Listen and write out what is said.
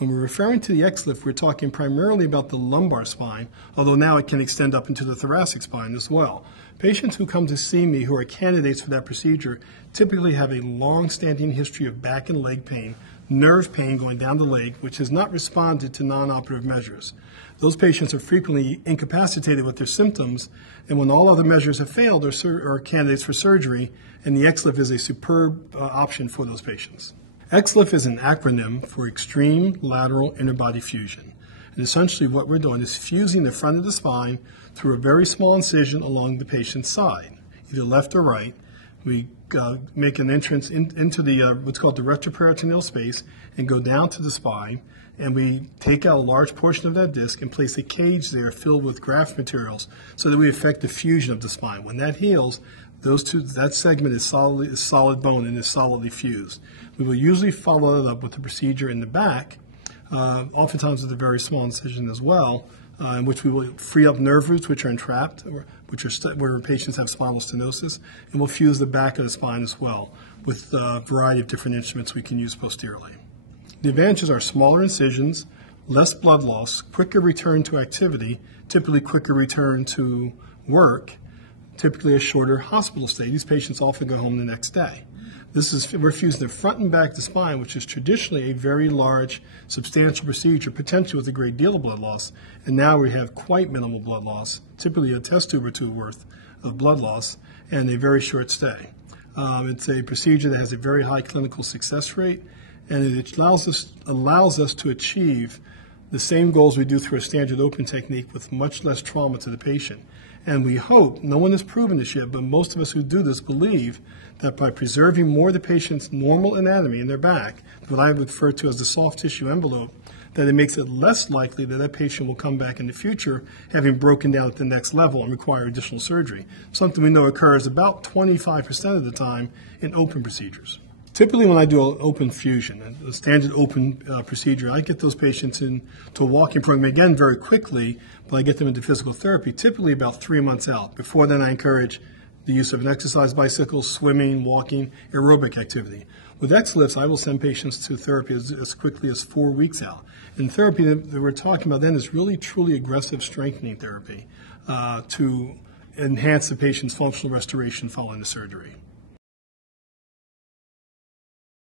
When we're referring to the XLIF, we're talking primarily about the lumbar spine, although now it can extend up into the thoracic spine as well. Patients who come to see me who are candidates for that procedure typically have a long-standing history of back and leg pain, nerve pain going down the leg, which has not responded to non-operative measures. Those patients are frequently incapacitated with their symptoms, and when all other measures have failed, are candidates for surgery, and the XLIF is a superb option for those patients. XLIF is an acronym for Extreme Lateral Interbody Fusion. And essentially what we're doing is fusing the front of the spine through a very small incision along the patient's side, either left or right. We make an entrance into the what's called the retroperitoneal space and go down to the spine, and we take out a large portion of that disc and place a cage there filled with graft materials so that we affect the fusion of the spine. When that heals, that segment is solid bone and is solidly fused. We will usually follow that up with a procedure in the back, oftentimes with a very small incision as well, in which we will free up nerve roots which are entrapped, where patients have spinal stenosis, and we'll fuse the back of the spine as well with a variety of different instruments we can use posteriorly. The advantages are smaller incisions, less blood loss, quicker return to activity, typically quicker return to work, typically a shorter hospital stay. These patients often go home the next day. We're fusing the front and back of the spine, which is traditionally a very large, substantial procedure, potentially with a great deal of blood loss. And now we have quite minimal blood loss, typically a test tube or two worth of blood loss, and a very short stay. It's a procedure that has a very high clinical success rate, and it allows us to achieve the same goals we do through a standard open technique with much less trauma to the patient. And we hope, no one has proven this yet, but most of us who do this believe that by preserving more of the patient's normal anatomy in their back, what I refer to as the soft tissue envelope, that it makes it less likely that that patient will come back in the future having broken down at the next level and require additional surgery, something we know occurs about 25% of the time in open procedures. Typically, when I do an open fusion, a standard open procedure, I get those patients into a walking program, again, very quickly, but I get them into physical therapy, typically about 3 months out. Before then, I encourage the use of an exercise bicycle, swimming, walking, aerobic activity. With XLIFs, I will send patients to therapy as quickly as 4 weeks out. And therapy that we're talking about then is really, truly aggressive strengthening therapy to enhance the patient's functional restoration following the surgery.